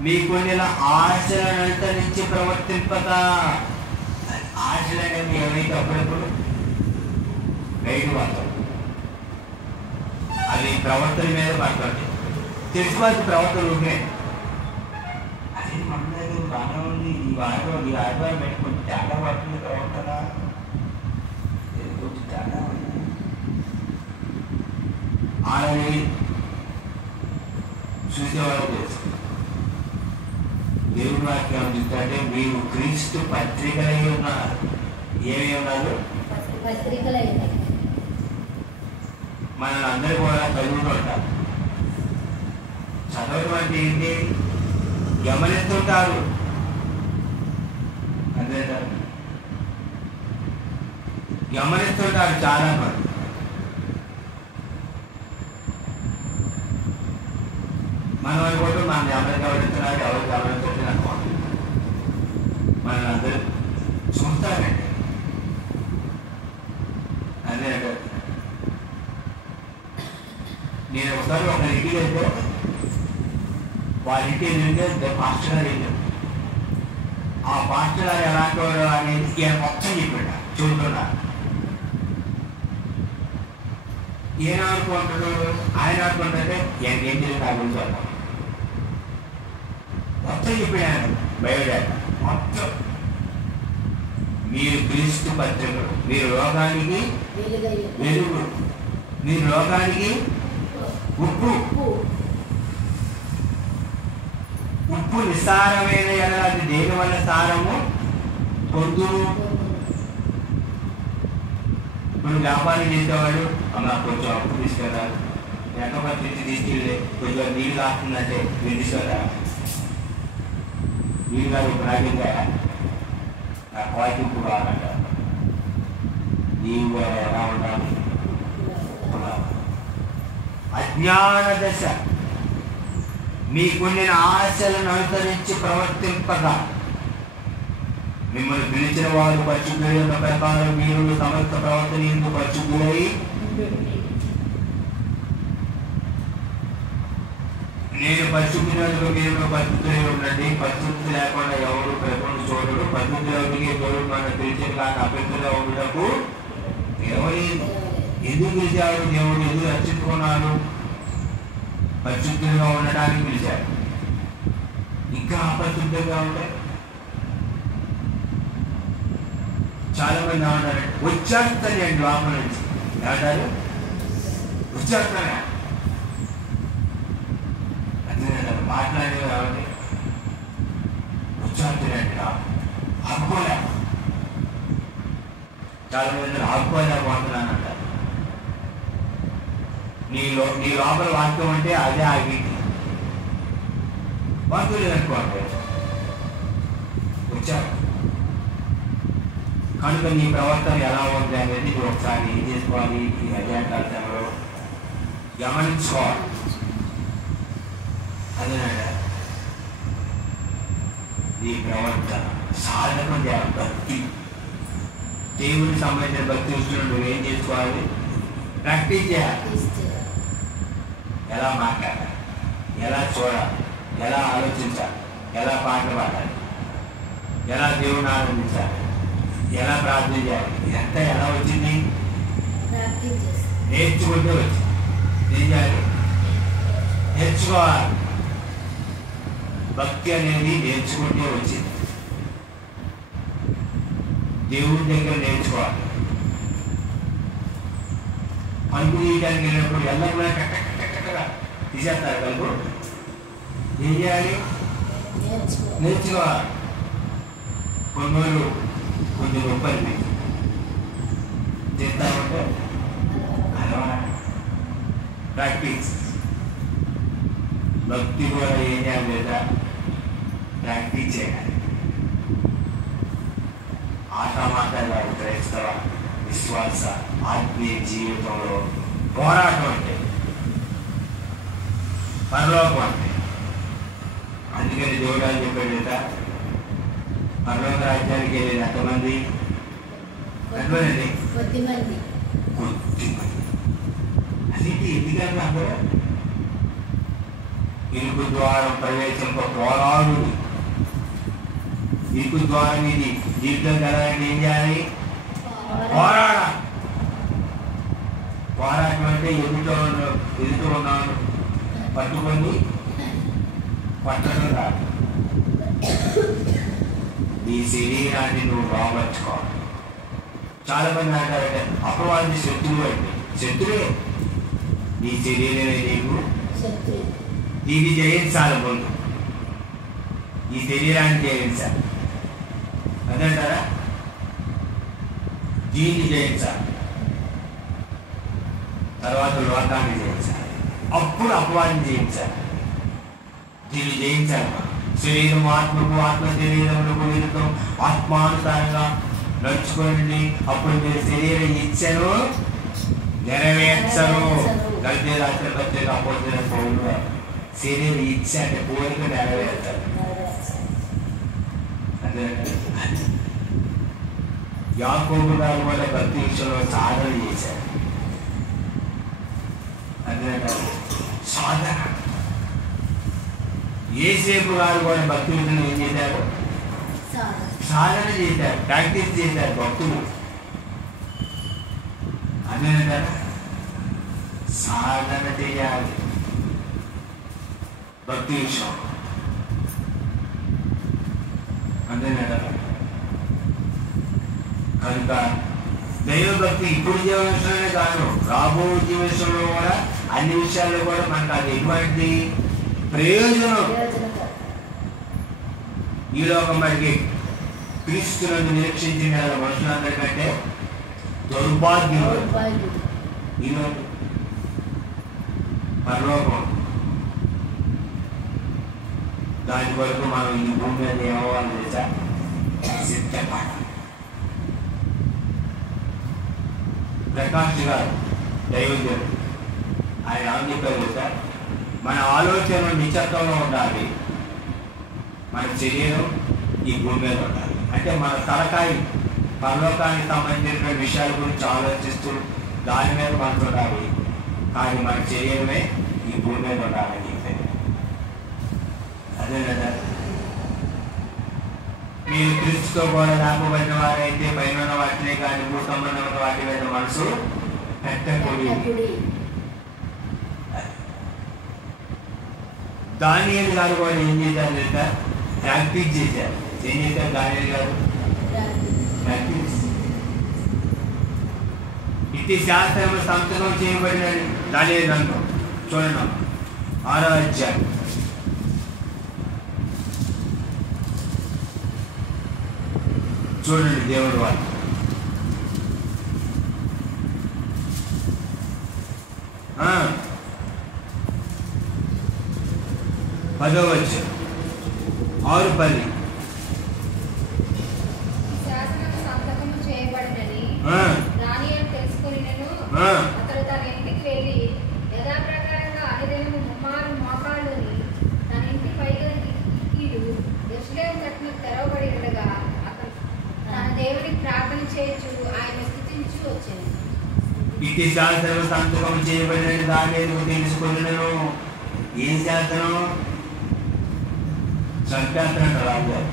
మీకున్న ఆశలను అనుసరించి ప్రవర్తింపక ఆశలు అనేవి ఏమైతే అప్పుడప్పుడు బయటకు వస్తాం. అది ప్రవర్తన మీద పడుతుంది. తెలుసుకోవాల్సిన ప్రవర్తన ఉంటే అది మన దగ్గర బాగా ఉంది. ఈ ఆదివారం బయట కొంచెం తేడా పడుతుంది ప్రవర్తన కొంచెం తేడా ఉంది. ఆడని చూసేవాళ్ళు తెలుసు. దేవుని వాక్యం చూస్తుంటే మీరు క్రీస్తు పత్రికలై ఉన్నారు. ఏమి ఉన్నారు? పత్రికలై. మనల్ని అందరూ కూడా చదువుతుంటారు. చదవడం అంటే ఏంటి? గమనిస్తుంటారు. అదే గమనిస్తుంటారు చాలా మంది. మనం అనుకుంటూ మన ఎవరు గమనిస్తున్నారు, ఎవరు గమనిస్తున్నారు అనుకోండి. మనల్ని అందరూ చూస్తారండి. అదే అంటే నేను ఒకసారి ఒక ఇంటికి వెళ్తే వాళ్ళ ఇంటికి వెళ్ళితే పాస్టర్ గారు వెళ్ళారు. ఆ పాస్టర్ గారు ఎలాంటి వాడు అనేది ఈయన మొత్తం చెప్పాడు. చూస్తున్నా ఈయన అనుకుంటాడు, ఆయన అనుకుంటే ఏం తెలియదు నా గురించి అర్థం మొత్తం చెప్పాడు. బయోడేటా మొత్తం. మీరు క్రీస్తు పత్రికలు, మీరు లోకానికి వెలుగు, మీరు లోకానికి ఉప్పు. ఉప్పు నిస్సారమైన అది దేని వల్ల సారము పొందును. ఇప్పుడు వ్యాపారం చేసేవాడు అమ్మ కొంచెం అప్పు తీసుకెళ్ళా, ఎక్కడ తీసుకెళ్ళి కొంచెం నీళ్ళు కాస్తుందంటే మీరు తీసుకెళ్ళా, నీళ్ళు గారు ప్రాజెక్ట్గా ఆ క్వాలిటీ ఇప్పుడు కావాలంట. నీవు ఎలా ఉండాలి? అజ్ఞాన దశ మీకున్న ఆశలను అనుసరించి ప్రవర్తింపగా మిమ్మల్ని పిలిచిన వారు పరిశుద్ధులైన ప్రకారం మీరు సమస్త ప్రవర్తన ఎందుకు పరిశుద్ధులై నేను పరిశుద్ధులకు మీరు పరిశుద్ధులై ఉండండి. పరిశుద్ధి లేకుండా ఎవరు ప్రపంచం చూడరు. పరిశుద్ధులకి ఎవరు మన పిలిచిన కానీ అభ్యర్థులుగా ఉండటకు ఎవరి ఎందుకు పిలిచారు? దేవుడు ఎందుకు రక్షించుకున్నారు? పరిశుద్ధంగా ఉండడానికి పిలిచారు. ఇంకా అపరిశుద్ధంగా ఉంటాయి. చాలా మంది ఏమంటారు? వచ్చేస్తాను అండి లోపల నుంచి. ఏమంటారు? వచ్చేస్తానే అట్లా మాట్లాడేవి కాబట్టి వచ్చేస్తానండి ఆపుకోలే. చాలా మంది ఆపుకోలేకపోతున్నానంట. నీ లోపల వాక్యం అంటే అదే ఆగింది. వాక్యం లేదనుకోండి వచ్చారు. కనుక నీ ప్రవర్తన ఎలా ఉంది అనేది నువ్వు ఒకసారి ఏం చేసుకోవాలి? ఈ అధ్యాయంలో గమనించుకోవాలి. అదేనండి నీ ప్రవర్తన సాధకం చేయాలి. భక్తి దేవుడికి సంబంధించిన భక్తి విషయంలో నువ్వేం చేసుకోవాలి? ప్రాక్టీస్ చేయాలి. ఎలా మాట్లాడాలి, ఎలా చూడాలి, ఎలా ఆలోచించాలి, ఎలా పాటలు పాడాలి, ఎలా దేవుని ఆనందించాలి, ఎలా ప్రార్థన చేయాలి, ఇదంతా ఎలా వచ్చింది? నేర్చుకుంటే వచ్చింది. ఏం చేయాలి? నేర్చుకోవాలి. భక్తి అనేది నేర్చుకుంటే వచ్చింది. దేవుడి దగ్గర నేర్చుకోవాలి. పలుపు తీయడానికి వెళ్ళినప్పుడు ఎల్లగా కట్టగా తీసేస్తారు కలుపు. ఏం చేయాలి? నేర్చుకోవాలి. కొన్ని రోజులు కొంచెం నొప్పి చేస్తామంటే అలవాటు ప్రాక్టీస్. భక్తి కూడా ఏం చేయాలి? లేదా ప్రాక్టీస్ చేయాలి. ఆటమాటగా క్రైస్తవ విశ్వాస ఆత్మీయ జీవితంలో పోరాటం అంటే పరలోకం అంటే. అందుకని దేవుడు అని చెప్పాడు కదా, పరలోక రాజ్యానికి వెళ్ళేది ఎంతమంది? ఎంతమంది? కొద్దిమంది. అన్నింటి ఎందుకన్నా అందరూ ఇరుకు ద్వారం ప్రవేశింప పోరాడు. ఇరుకు ద్వారం ఇది జీవితం కలగాలంటే ఏం చేయాలి? పోరాడాలి. పోరాటం అంటే ఎదుటి ఉన్నాను పట్టుకొని పట్టడం రాదు. నీ శరీరాన్ని నువ్వు బాగుపరచుకోవాలి. చాలా మంది అంటారంటే అపవాది శత్రువు అంటే. శత్రువే. నీ శరీరమే నీకు దీన్ని జయించాలి. ముందు ఈ శరీరాన్ని జయించాలి. అదంటారా? దీన్ని జయించాలి, తర్వాత లోకాన్ని జయించాలి, అప్పుడు అపవాదిని జయించాలి. దీన్ని జయించాలి. శరీరం ఆత్మకు, ఆత్మ శరీరములకు విరుద్ధం ఆత్మానుసారంగా నడుచుకోండి, అప్పుడు మీరు శరీర ఇచ్చను నెరవేర్చరు. గల్తీ రాత్రి పత్రిక అపోజిన పౌరులు శరీర ఇచ్చ అంటే కోరిక నెరవేర్చారు. అదే యాకోబు గారు కూడా భక్తి విషయంలో సాధన చేశారు. అదే సాధన. యేసేపు గారు కూడా భక్తి విషయంలో ఏం చేశారు? సాధన చేశారు, ప్రాక్టీస్ చేశారు భక్తులు. అదే కదా, సాధన చేయాలి భక్తి విషయం. అంతేనా కదా? కనుక దైవభక్తి ఇప్పుడు జీవితంలోనే కాదు, రాబో జీవితంలో కూడా అన్ని విషయాల్లో కూడా మనకు అది ఎటువంటి ప్రయోజనం. ఈ లోకం మనకి క్రీస్తులను నిరీక్షించిన మనుషులందరికంటే దౌర్భాగ్యులు. ఈరోజు పరలోకం దాని వరకు మనం ఈ భూమి మీద ఏమవ్వాలి తెలుసా? సిద్ధపడాలి. ప్రకాష్ గారు దైవజనుడు ఆయన ఏమని చెప్పారు తెలుసా? మన ఆలోచన నిశ్చత్వంలో ఉండాలి, మన శరీరం ఈ భూమి మీద ఉండాలి. అంటే మన తలకాయ పరలోకానికి సంబంధించిన విషయాల గురించి ఆలోచిస్తూ దాని మీద మనసు ఉండాలి, కానీ మన శరీరమే ఈ భూమి మీద ఉండాలని చెప్పారు. అదే కదా, మీరు క్రీస్తుతో కూడా లేకపోయిన వారైతే పైన వాటినే కానీ భూ సంబంధమైన వాటి మీద మనసు పెట్టకూడదు. దానియేలు గారు కూడా ఏం చేశారు లేదా? ప్రాక్టీస్ చేశారు. ఏం చేశారు దానియేలు గారు? ప్రాక్టీస్. ఇట్టి శాస్త్రం సంతకం చేయబడినది దానియేలు అంటాం. చూడండి 6వ అధ్యాయం చూడండి. దేవుడు వాళ్ళు 10వ అధ్యాయం 6:10 శాసనం సంతకము చేయబడినని దానియేలు తెలుసుకొనినెను. అతడు తన ఇంటికి వెళ్ళి యథాప్రకారంగా అనుదినము ముమ్మారు మోకాళ్ళుని తన ఇంటి పైగా కిటికీలు యెరూషలేము తట్టున తెరవబడి ఉండగా అతడు తన దేవునికి ప్రార్థన చేయొచ్చు ఆయన స్తుతించు వచ్చాను. ఇట్టి శాస్త్రం సంతకం చేయబడినని దానియేలు తెలుసుకొనినెను. ఏం శాస్త్రం? చంపేస్తానంట రాజుగారు.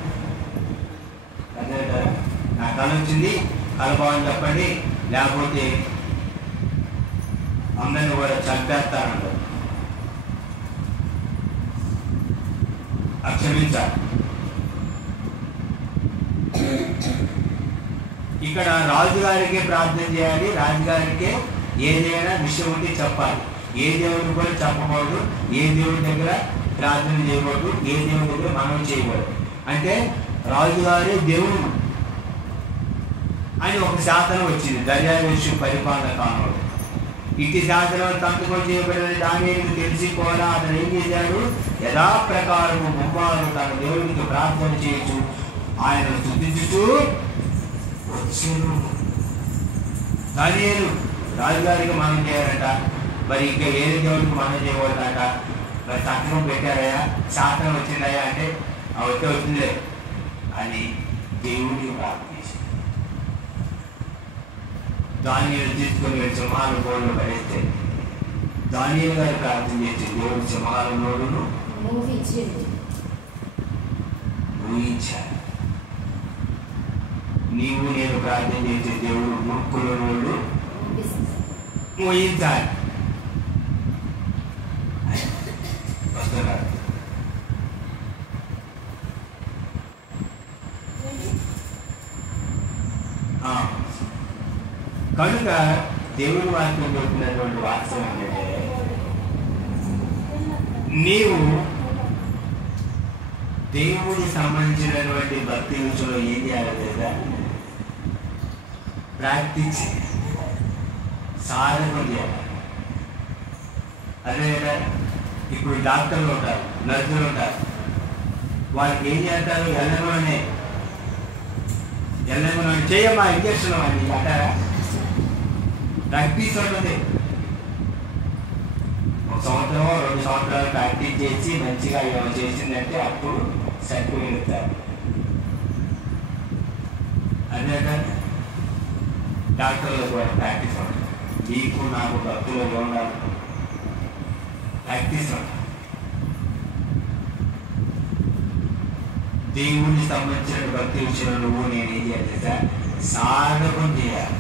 అదే కదా, నా కళ వచ్చింది, కళ బాగుంది చెప్పండి, లేకపోతే అందరిని కూడా చంపేస్తానంట. క్షమించాలి. ఇక్కడ రాజుగారికే ప్రార్థన చేయాలి, రాజుగారికే ఏదైనా విషయం ఉంటే చెప్పాలి. ఏ దేవుడిని కూడా చెప్పకూడదు, ఏ దేవుడి దగ్గర ప్రార్థన చేయకూడదు, ఏ దేవుడి దగ్గర మనం చేయకూడదు. అంటే రాజుగారి దేవుడు అని ఒక శాసనం వచ్చింది దర్యావేషు పరిపాలన కాలంలో. ఇట్టి శాసనం సంతకం చేయబడిన దానియేలు తెలిసి కూడా అతను ఏం చేశాడు? యథాప్రకారము ముమ్మారు తన దేవుడికి ప్రార్థన చేయొచ్చు ఆయన స్తుతించుతూ వచ్చాను. దానియేలు రాజుగారికి మనం చేయాలట, మరి ఇంకా వేరే దేవుడికి మనం చేయకూడదట. మరి సంతకం పెట్టారయ్యా, శాసనం వచ్చిందయ్యా అంటే వచ్చిందిలే అని దేవుడికి ప్రార్థన చేశాడు. దానియేలు తీసుకుని సింహాల గోడలు పడేస్తే దానియేలు గారు ప్రార్థన చేసి దేవుడు సింహాల గోడను ఊహించాడు. నీవు నేను ప్రార్థన చేసే దేవుడు మూర్ఖుల నోళ్ళు ఊహించాలి. వస్తున్నారు కనుక దేవుడి వాక్యం చెప్పినటువంటి వాక్యం ఏంటంటే, నీవు దేవుడికి సంబంధించినటువంటి భక్తి విషయంలో ఏం చేయాలి లేదా? ప్రాక్టీస్ సాధన చేయాలి. అదే ఇప్పుడు డాక్టర్లు ఉంటారు, నర్సులు ఉంటారు, వాళ్ళకి ఏం చేస్తారు? ఎల్లమనే చేయమ్మా ఇంజక్షన్ అని అంటారా? ప్రాక్టీస్ ఉంటుంది. 1 సంవత్సరం 2 సంవత్సరాలు ప్రాక్టీస్ చేసి మంచిగా చేసిందంటే అప్పుడు సర్టిఫికేట్ ఇస్తారు. అదే డాక్టర్లు కూడా ప్రాక్టీస్ ఉంటుంది. నీకు నాకు భక్తులు ఉండాలి, ప్రాక్టీస్ ఉంటుంది. దేవుడికి సంబంధించిన భక్తి విషయంలో నువ్వు నేను ఏం చేయాలి? సాధకం చేయాలి.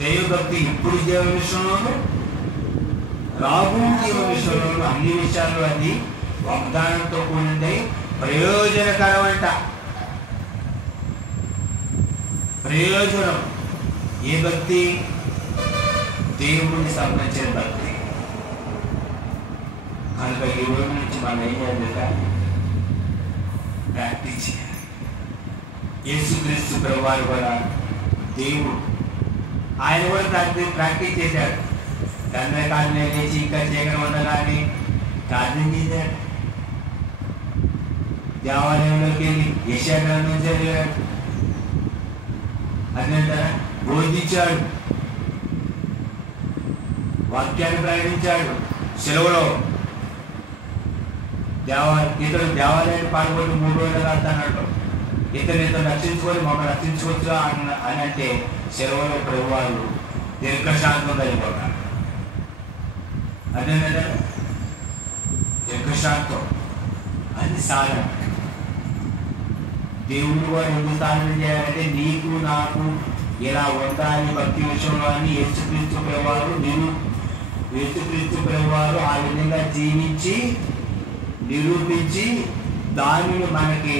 దైవభక్తి ఇప్పుడు దేవుని విషయంలోనూ రాబో దేవుని విషయంలోనూ అన్ని విషయాల్లో అది వాగ్దానంతో కూడింది, ప్రయోజనకరం అంట. ప్రయోజనం ఏ భక్తి? దేవుడికి సంబంధించిన భక్తి. కనుక ఈ రోజు నుంచి మనం ఏం చేయాలి? ప్రాక్టీస్ చేయాలి. యేసుక్రీస్తు ప్రభువారు కూడా దేవుడు. ఆయన కూడా ప్రాక్టీస్ చేశాడు. చంద్రకాంతిని లేచి ఇంకా చీకటి ఉండగానే ప్రార్థన చేశాడు. దేవాలయంలోకి వెళ్ళి యెషయా చదివాడు. అదేంటారా బోధించాడు, వాక్యాన్ని ప్రకటించాడు. సెలవులో ఇతడు దేవాలయాన్ని పాల్గొని 3 రోజులు అన్నాడు. ఇతను రక్షించుకొని మమ్మల్ని రక్షించుకోవచ్చు అని అంటే సెలవులో ప్రభువారు దీర్ఘశాంతం కలిగిపోతాడు. అదేంటంటే దీర్ఘశాంతం అది సాధన. దేవుడు వారు ఎందుకు సాధన చేయాలంటే నీకు నాకు ఇలా ఉండాలి భక్తి విషయంలో అని యేసుక్రీస్తు ప్రభువారు ఆ విధంగా జీవించి నిరూపించి దానిని మనకి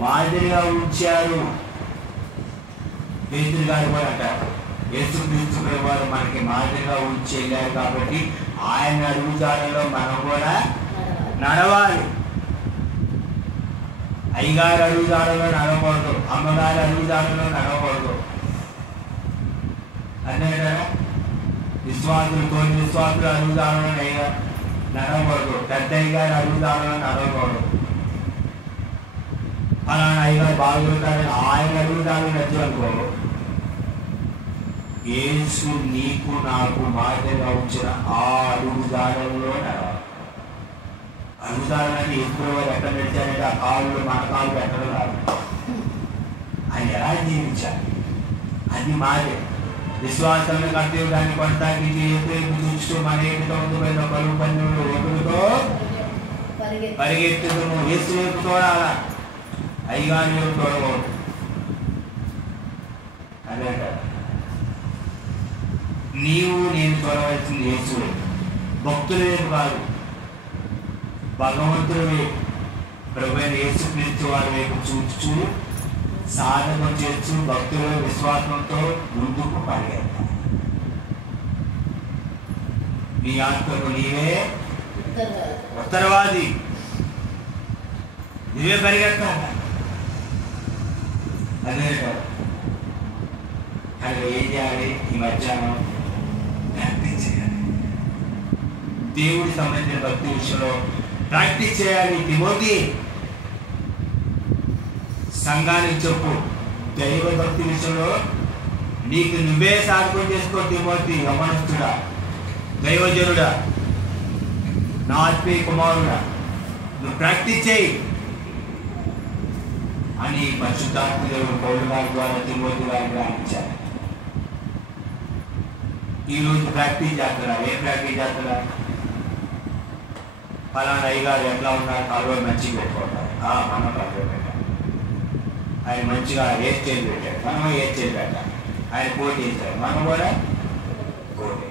మాదిరిగా ఉంచారు. పేతురు గారు కూడా అంటారు, యేసుక్రీస్తు ప్రభువారు మనకి మాదిరిగా ఉంచి వెళ్ళారు కాబట్టి ఆయన అడుగుజాడలో మనం కూడా నడవాలి. అయ్యగారు అడుగుజాడలో నడవకూడదు, అమ్మగారు అడుగుజాడలో నడవకూడదు. అంటే తోటి విశ్వాసులు అడుగుజాడలో నడవకూడదు. పెద్ద అయ్యగారు అడుగుజాడలో నడవకూడదు. అలానే అయ్యగారు బాగుంటారని ఆయన అడుగుజాడలో నచ్చు అనుకో. యేసు నీకు నాకు మాదిరిగా ఉంచిన ఆ అడుగుజాడల్లో నడవాలి. అడుగుజాడని ఎప్పుడు ఎక్కడ నడిచారంటే ఆ కాళ్ళు మన కాళ్ళు ఎక్కడ రాదు. ఆయన ఎలా జీవించాలి అది మాదే. విశ్వాసంలో కర్తవ్యం దాన్ని కొనసాగించి ఎప్పుడైపు చూస్తూ మన ఏమిటో ముందుపైన కలుగు పన్నులు ఎప్పుడుతో పరిగెత్తును. యేసు వైపు చూడాలా, అయ్యగారి వైపు చూడకూడదు. అదే నీవు నేను చూడవలసింది యేసు వైపు, భక్తుల వైపు కాదు, భగవంతుల వైపు. ప్రభువైన యేసుక్రీస్తు వారి వైపు చూస్తూ సాధన చేస్తూ భక్తుల విశ్వాసంతో ముందుకు పరిగెత్తాలి. నీ ఆత్మకు నీవే ఉత్తరవాది, నీవే పరిగెత్తాలి. అదే కనుక ఏం చేయాలి? ఈ మధ్యాహ్నం ప్రాక్టీస్ చేయాలి. దేవుడి సంబంధించిన భక్తి విషయంలో ప్రాక్టీస్ చేయాలి. తిమోతి సంఘానికి చెప్పు, దైవ భక్తి విషయంలో నీకు నువ్వే సాధకం చేసుకో. తిమోతి యవనస్తుడా, దైవజనుడా, నా ఆత్మీయ కుమారుడా, నువ్వు ప్రాక్టీస్ చేయి అని పరిశుద్ధాత్మ దేవుడు పౌలు గారి ద్వారా తిమోతి గారికి రాయించారు. ఈరోజు ప్రాక్టీస్ చేస్తారా? ఏం ప్రాక్టీస్ చేస్తారా? ఫలానా అయ్యగారు ఎట్లా ఉన్నారు, కాలువ మంచిగా పెట్టుకుంటారు, మనం కాలువ పెట్టాలి. ఆయన మంచిగా హెయిర్ స్టైల్ పెట్టాడు, మనం హెయిర్ స్టైల్ పెట్టాలి. ఆయన కోట్ చేశారు, మనం కూడా కోట్.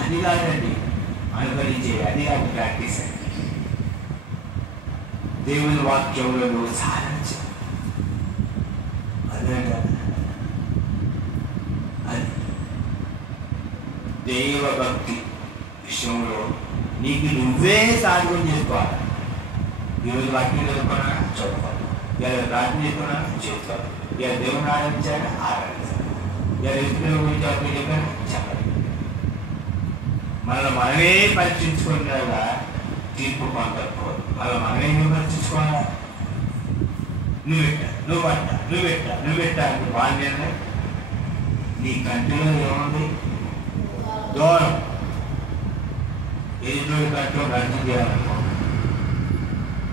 అది కాదండి అనుకరించేది, అది కాదు ప్రాక్టీస్ అండి. దేవుని వాక్యంలో నువ్వు సాధించు. అదే అది దైవ భక్తి విషయంలో నీకు నువ్వే సాధకం చేసుకోవాలి. ఈరోజు వాక్యం చదువుకున్నా చదువుకోవాలి, ఇలా ప్రార్థన చేసుకున్నా చేసుకోవాలి, ఇలా దేవుని ఆరాధించాలని ఆరాధించాలి, ఇలా రైతుల గురించి అప్పుడు చెప్పాను చెప్పాలి. మనల్ని మనమే పరీక్షించుకునేలా తీర్పు పొందకపోదు. మనమే విమర్శించుకోవాలా. నువ్వు పెట్టా, నువ్వు పట్టా, నువ్వు పెట్టా, నువ్వు పెట్టా అని వాళ్ళ నీ కంటిలో ఏముంది? దూరం. ఎదుటి కంట్లో రద్దు చేయాలనుకో,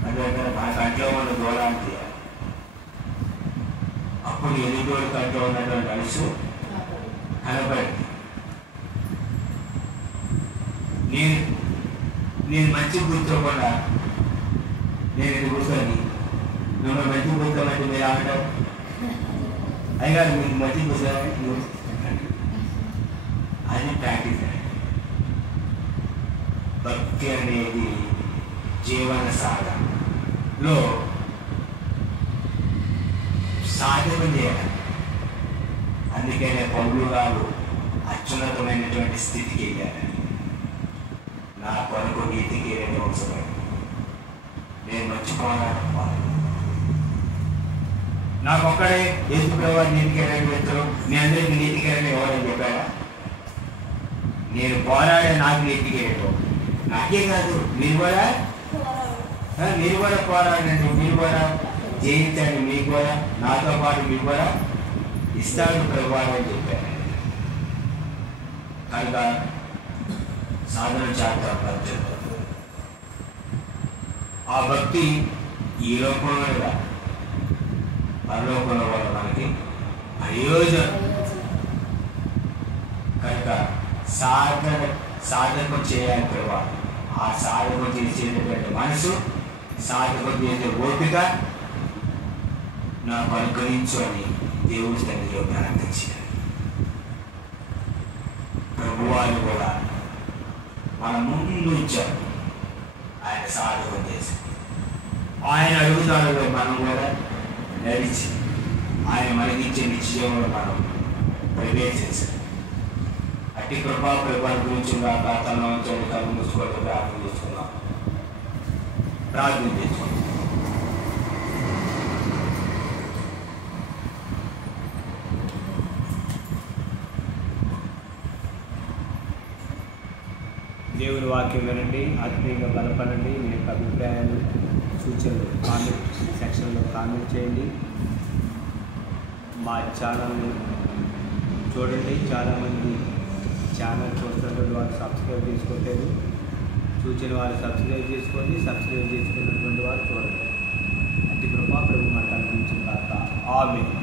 అదే మన కంట్లో ఉన్న దూరాన్ని తీయాలి. అప్పుడు ఎదుటి కంట్లో ఉన్నటువంటి అలుసు కనబడింది. నేను మంచి గుర్తుకుండా నేను ఇది కూర్చొని మిమ్మల్ని మంచి కూర్చోమంటే మీరు ఏమంటారు? అయ్యగారు మీకు మంచి కూర్చోని అది ప్రాక్టీస్. భక్తి అనేది జీవన సాధనలో సాధన చేయాలి. అందుకనే పౌలు గారు అత్యున్నతమైనటువంటి స్థితికి వెళ్ళారు. నా కొరకు నీతికి అవసరం. నేను మంచి పోరాటం నాకు ఒక్కడే యేసు ప్రభువు నీతికరమైన వ్యక్తులు మీ అందరికీ నీతికరమైన ఎవరని చెప్పారా? నేను పోరాడే నాకు నీతికరణ నాకే కాదు, మీరు కూడా పోరాడండి, మీరు కూడా జయించండి, మీకు కూడా నాతో పాటు మీకు కూడా ఇస్తాడు ప్రభువు అని చెప్పారు. కనుక సాధన చేద్దాం భక్తులు. ఆ భక్తి ఈ లోకంలో పరలోకంలో వల్ల మనకి ప్రయోజనం. కనుక సాధన చేయాలి ప్రభావ. ఆ సాధన చేసేటటువంటి మనసు, సాధన చేసే ఓపిక నాకు అనుగ్రహించు అని దేవుడి తండ్రిలో ప్రార్థించారు. ప్రభువాలు కూడా మన ముందు ఉంచారు. ఆయన సాధన చేసి ఆయన అడుగుతాడు మనం కూడా నడిచి ఆయన మనకిచ్చే నిశ్చయంలో మనం ప్రవేశించాలి. అట్టి కృపా ప్రభుత్వం గురించి ప్రార్థనలో ఉంచండి. కళ్ళు మూసుకోవడం ప్రార్థన చేసుకున్నాం. ప్రార్థన చేసుకున్నాం. దేవుని వాక్యం వినండి, ఆత్మీయంగా బలపడండి. మీ యొక్క అభిప్రాయాలు, సూచనలు కామెంట్ సెక్షన్లో కామెంట్ చేయండి. మా ఛానల్ని చూడండి. చాలామంది ఛానల్ చూస్తున్నటువంటి వారు సబ్స్క్రైబ్ చేసుకోలేదు. సూచన వారు సబ్స్క్రైబ్ చేసుకోండి. సబ్స్క్రైబ్ చేసుకున్నటువంటి వారు చూడండి. అట్టి కృపా ప్రభు మనకు అందించిన కాక ఆమేన్.